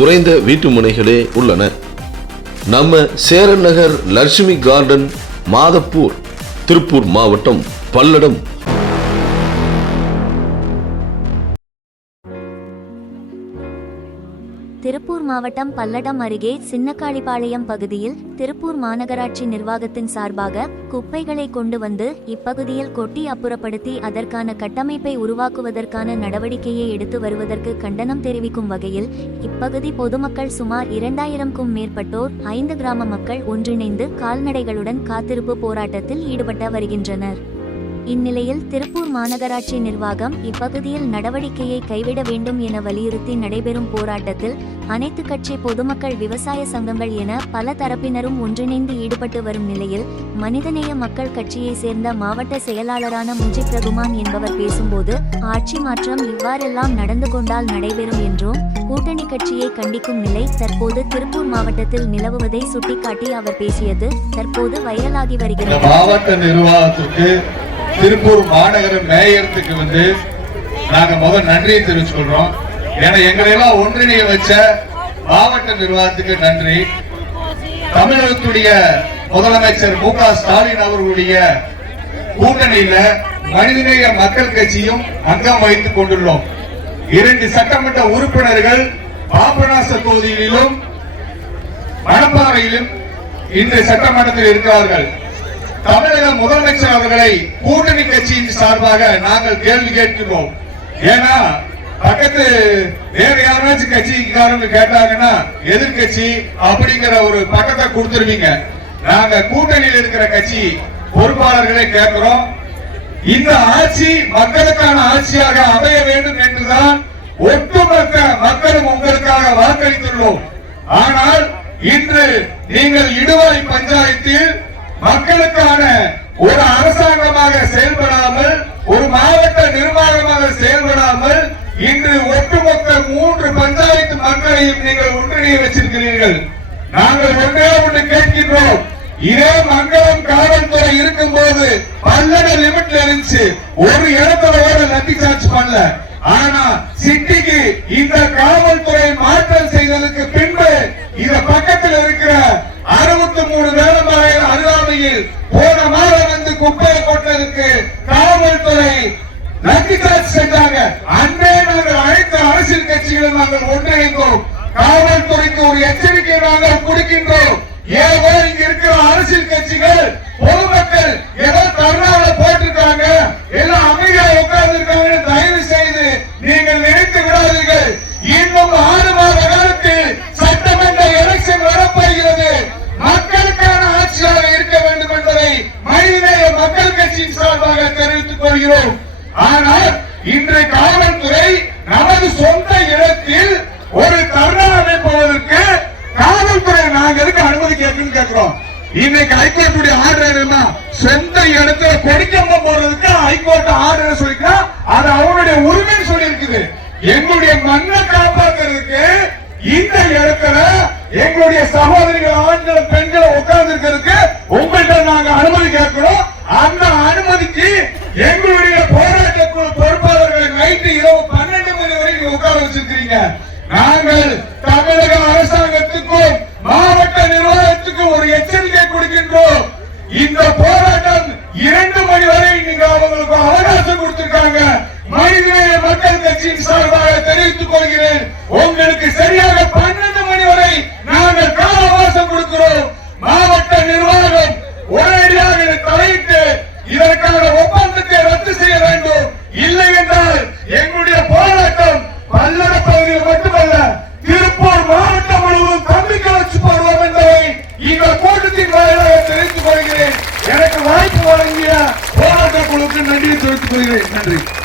குறைந்த வீட்டு முனைகளே உள்ளன. நம்ம சேரன் நகர் லட்சுமி கார்டன் மாதப்பூர் திருப்பூர் மாவட்டம் பல்லடம் மாவட்டம் பல்லடம் அருகே சின்னக்காளிபாளையம் பகுதியில் திருப்பூர் மாநகராட்சி நிர்வாகத்தின் சார்பாக குப்பைகளை கொண்டு வந்து இப்பகுதியில் கொட்டி அப்புறப்படுத்தி அதற்கான கட்டமைப்பை உருவாக்குவதற்கான நடவடிக்கையை எடுத்து வருவதற்கு கண்டனம் தெரிவிக்கும் வகையில் இப்பகுதி பொதுமக்கள் சுமார் இரண்டாயிரம்க்கும் மேற்பட்டோர் ஐந்து கிராம மக்கள் ஒன்றிணைந்து கால்நடைகளுடன் காத்திருப்பு போராட்டத்தில் ஈடுபட்டு வருகின்றனர். இந்நிலையில் திருப்பூர் மாநகராட்சி நிர்வாகம் இப்பகுதியில் நடவடிக்கையை கைவிட வேண்டும் என வலியுறுத்தி நடைபெறும் போராட்டத்தில் அனைத்து கட்சி பொதுமக்கள் விவசாய சங்கங்கள் என பல தரப்பினரும் ஒன்றிணைந்து ஈடுபட்டு வரும் நிலையில் மனிதநேய மக்கள் கட்சியை சேர்ந்த மாவட்ட செயலாளரான முஜிப் ரகுமான் என்பவர் பேசும்போது ஆட்சி மாற்றம் இவ்வாறெல்லாம் நடந்து கொண்டால் நடைபெறும் என்றும் கூட்டணி கட்சியை கண்டிக்கும் நிலை தற்போது திருப்பூர் மாவட்டத்தில் நிலவுவதை சுட்டிக்காட்டி அவர் பேசியது தற்போது வைரலாகி வருகிறது. மாவட்ட நிர்வாகத்திற்கு திருப்பூர் மாநகர மேயரத்துக்கு வந்து நாங்க முதல் நன்றியை தெரிவிச்சுக்கொள்றோம். ஏன்னா எங்களையெல்லாம் ஒன்றிணைய வச்ச மாவட்ட நிர்வாகத்துக்கு நன்றி. தமிழகத்துடைய முதலமைச்சர் மு க ஸ்டாலின் அவர்களுடைய கூட்டணியில மனிதநேய மக்கள் கட்சியும் அங்கம் வைத்துக் கொண்டுள்ளோம். இரண்டு சட்டமன்ற உறுப்பினர்கள் பாபநாச தொகுதியிலும் மணப்பாறையிலும் இன்று சட்டமன்றத்தில் இருக்கிறார்கள். தமிழக முதலமைச்சர் அவர்களை கூட்டணி கட்சியின் சார்பாக நாங்கள் கேள்வி கேட்கிறோம் ஏன்னா பக்கத்து வேற யாராச்சும் கட்சிக்காரங்க கேட்டாங்கன்னா எதிர்கட்சி அப்படிங்கிற ஒரு பக்கத்தை கொடுத்துருவீங்க. நாங்க கூட்டணியில் இருக்கிற கட்சி பொறுப்பாளர்களை கேட்கிறோம். இந்த ஆட்சி மக்களுக்கான ஆட்சியாக அமைய வேண்டும் என்றுதான் ஒட்டுமொத்த மக்களும் உங்களுக்காக வாக்களித்துள்ளோம். ஆனால் இன்று நீங்கள் இடுவாய் பஞ்சாயத்தில் மக்களுக்கான ஒரு அரசாங்கமாக செயல்படாமல் ஒரு மாவட்ட நிர்வாகமாக செயல்படாமல் இன்று ஒட்டுமொத்த மூன்று பஞ்சாயத்து மக்களையும் நீங்கள் ஒன்றிணைய வச்சிருக்கிறீர்கள். நாங்கள் ஒன்றே ஒன்று கேட்கின்றோம். இதே மங்களம் காவல்துறை இருக்கும் போது பல்லட லிமிட்ல இருந்துச்சு. ஒரு இடத்துல ஒரு லத்தி சார்ஜ் பண்ணல. ஆனா சிட்டிக்கு இந்த காவல்துறை மாற்ற போன மாதம் வந்து குப்பையை கொட்டதுக்கு காவல்துறை லத்தி காட்சி செஞ்சாங்க அன்றே நாங்கள் அனைத்து அரசியல் கட்சிகளும் நாங்கள் ஒன்றிணைந்தோம் காவல்துறைக்கு ஒரு எச்சரிக்கை நாங்கள் கொடுக்கின்றோம் ஏதோ இங்க இருக்கிற அரசியல் கட்சிகள் பொதுமக்கள் ஏதோ கருணாவில போட்டிருக்காங்க எல்லாம் அமைதியா உட்கார்ந்து இருக்காங்க தயவு செய்து நீங்கள் நினைத்து விடாதீர்கள் இன்னும் ஆறு மாத காலத்தில் சட்டமன்ற எலெக்ஷன் வரப்போகிறது மக்களுக்கான ஆட்சியாக இருக்க வேண்டும் என்பதை மனிதநேய மக்கள் கட்சியின் சார்பாக தெரிவித்துக் கொள்கிறோம். ஆனால் இன்று காவல்துறை நமது சொந்த இடத்தில் ஒரு தருணா அமைப்பதற்கு காவல்துறை நாங்க எதுக்கு அனுமதி கேட்கணும்னு கேட்கிறோம். இன்னைக்கு ஹைகோர்ட்டுடைய ஆர்டர் என்ன சொந்த இடத்துல கொடிக்கம்பம் போறதுக்கு ஹைகோர்ட் ஆர்டர் சொல்லிக்கிறா அது அவருடைய உரிமை சொல்லி இருக்குது எங்களுடைய மண்ணை காப்பாத்துறதுக்கு இந்த இடத்துல எங்களுடைய சகோதரிகள் ஆண்களும் பெண்களும் வச்சிருக்கிறீங்க. நாங்கள் தமிழக அரசாங்கத்துக்கும் மாவட்ட நிர்வாகத்துக்கும் ஒரு எச்சரிக்கை கொடுக்கின்றோம். இந்த போராட்டம் இரண்டு மணி வரை நீங்க அவங்களுக்கு அவகாசம் கொடுத்திருக்காங்க. மனிதநேய மக்கள் கட்சியின் சார்பாக தெரிவித்துக் கொள்கிறேன். உங்களுக்கு சரியாக பன்னெண்டு மணி வரை நாங்கள் கால அவகாசம் கொடுக்கிறோம். மாவட்ட நிர்வாகம் உடனடியாக தலையிட்டு இதற்கான ஒப்பந்தத்தை ரத்து செய்ய வேண்டும் இல்லை என்றால் எங்களுடைய போராட்டம் பல்லட பகுதியில் மட்டுமல்ல திருப்பூர் மாவட்டம் முழுவதும் தம்பிக்கை வச்சு போடுவோம் என்பதை இந்த கூட்டத்தின் வாயிலாக தெரிவித்துக் கொள்கிறேன் எனக்கு வாய்ப்பு வழங்கிய போராட்ட குழுக்கு நன்றியை தெரிவித்துக் கொள்கிறேன். நன்றி.